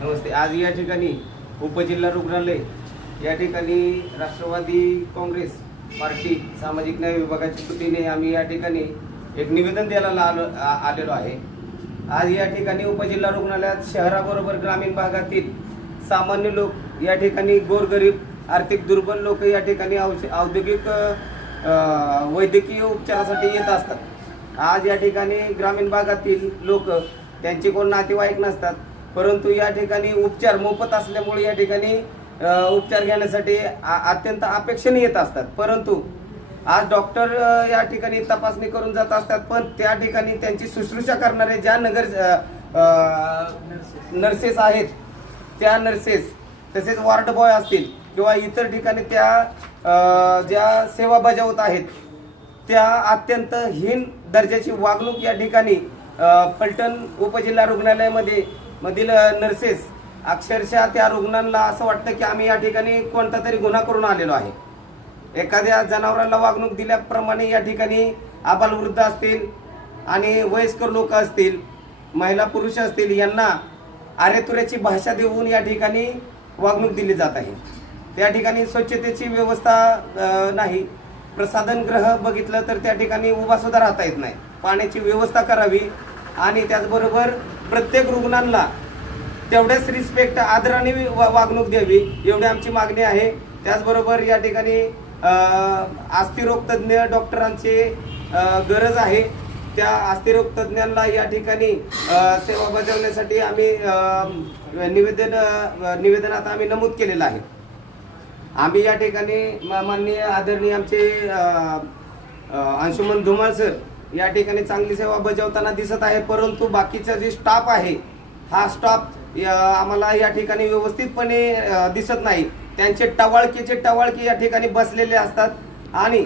नमस्ते. आज या ठिकाणी उपजिल्हा रुग्णालय या ठिकाणी राष्ट्रवादी काँग्रेस पार्टी सामाजिक न्याय विभागाच्या वतीने आम्ही या ठिकाणी एक निवेदन द्यायला आलो आलेलो आहे. आज या ठिकाणी उपजिल्हा रुग्णालयात शहराबरोबर ग्रामीण भागातील सामान्य लोक या ठिकाणी गोरगरीब आर्थिक दुर्बल लोक या ठिकाणी औष औद्योगिक वैद्यकीय उपचारासाठी येत असतात. आज या ठिकाणी ग्रामीण भागातील लोक त्यांचे कोण नातेवाईक नसतात परंतु या ठिकाणी उपचार मोफत असल्यामुळे या ठिकाणी उपचार घेण्यासाठी आ- अत्यंत अपेक्षेने येत असतात. परंतु आज डॉक्टर या ठिकाणी तपासणी करून जात असतात पण त्या ठिकाणी त्यांची शुश्रूषा करणारे ज्या नगर नर्सेस आहेत त्या नर्सेस तसेच वार्ड बॉय असतील किंवा इतर ठिकाणी त्या ज्या सेवा बजावत आहेत त्या अत्यंत हीन दर्जाची वागणूक या ठिकाणी पलटण उपजिल्हा रुग्णालयामध्ये मधील नर्सेस अक्षरशः त्या रुग्णांना असं वाटतं की आम्ही या ठिकाणी कोणता तरी गुन्हा करून आलेलो आहे. एखाद्या जनावराला वागणूक दिल्याप्रमाणे या ठिकाणी आबालवृद्ध असतील आणि वयस्कर लोक असतील महिला पुरुष असतील यांना आरेतुऱ्याची भाषा देऊन या ठिकाणी वागणूक दिली जात आहे. त्या ठिकाणी स्वच्छतेची व्यवस्था नाही. प्रसाधनगृह बघितलं तर त्या ठिकाणी उभासुद्धा राहता येत नाही. पाण्याची व्यवस्था करावी. आणि त्याचबरोबर प्रत्येक रुग्णांना तेवढ्याच रिस्पेक्ट आदराने वा- वागणूक द्यावी एवढी आमची मागणी आहे. त्याचबरोबर या ठिकाणी अस्थिरोगतज्ञ डॉक्टरांची गरज आहे. त्या अस्थिरोगतज्ञांना या ठिकाणी सेवा बजावण्यासाठी आम्ही निवेदन निवेदनात आम्ही नमूद केलेलं आहे. आम्ही या ठिकाणी मा- माननीय आदरणीय आमचे अंशुमन धुमाळ सर या ठिकाणी चांगली सेवा बजावताना दिसत आहे परंतु बाकीचा जे स्टाफ आहे हा स्टाफ आम्हाला या ठिकाणी व्यवस्थितपणे दिसत नाही. त्यांचे टवाळकीचे टवाळकी या ठिकाणी बसलेले असतात आणि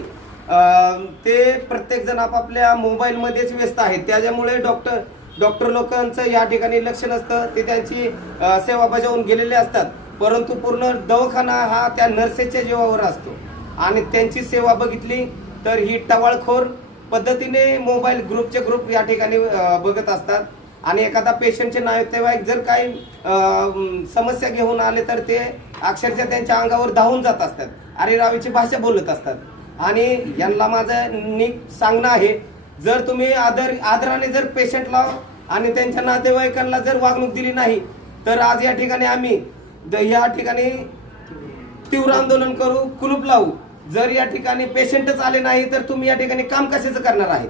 ते प्रत्येकजण आपापल्या मोबाईलमध्येच व्यस्त आहेत. त्याच्यामुळे डॉक्टर डॉक्टर लोकांचं या ठिकाणी लक्ष नसतं. ते त्यांची सेवा बजावून गेलेले असतात. परंतु पूर्ण दवाखाना हा त्या नर्सेसच्या जीवावर असतो. आणि त्यांची सेवा बघितली तर ही टवाळखोर पद्धतीने मोबाईल ग्रुपचे ग्रुप या ठिकाणी बघत असतात. आणि एखादा पेशंटचे नातेवाईक जर काही समस्या घेऊन आले तर ते अक्षरशः त्यांच्या अंगावर धावून जात असतात. अरे रावीची भाषा बोलत असतात. आणि यांना माझं नीट सांगणं आहे जर तुम्ही आदर आदराने जर पेशंटला आणि त्यांच्या नातेवाईकांना जर वागणूक दिली नाही तर आज या ठिकाणी आम्ही द- या ठिकाणी तीव्र आंदोलन करू कुलूप लावू. जर या ठिकाणी पेशंटच आले नाही तर तुम्ही या ठिकाणी काम कशाचं करणार आहे?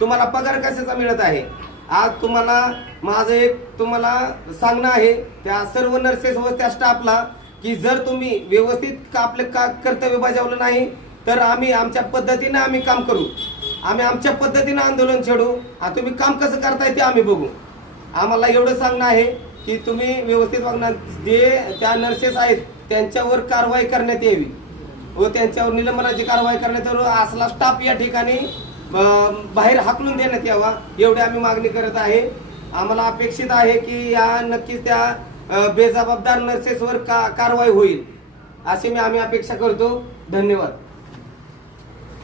तुम्हाला पगार कशाचा मिळत आहे? आज तुम्हाला माझं एक तुम्हाला सांगणं आहे त्या सर्व नर्सेस व त्या स्टाफला की जर तुम्ही व्यवस्थित का आपलं का कर्तव्य बजावलं नाही तर आम्ही आमच्या पद्धतीनं आम्ही काम करू. आम्ही आमच्या पद्धतीनं आंदोलन छेडू. आ तुम्ही काम कसं करताय ते आम्ही बघू. आम्हाला एवढं सांगणं आहे की तुम्ही व्यवस्थित वागणार जे त्या नर्सेस आहेत त्यांच्यावर कारवाई करण्यात यावी. व त्यांच्यावर निलंबनाची कारवाई करण्यात यावी असला स्टाफ या ठिकाणी बाहेर हाकलून देण्यात यावा एवढी आम्ही मागणी करत आहे. आम्हाला अपेक्षित आहे की या नक्कीच त्या बेजबाबदार नर्सेसवर का कारवाई होईल अशी मी आम्ही अपेक्षा करतो. धन्यवाद.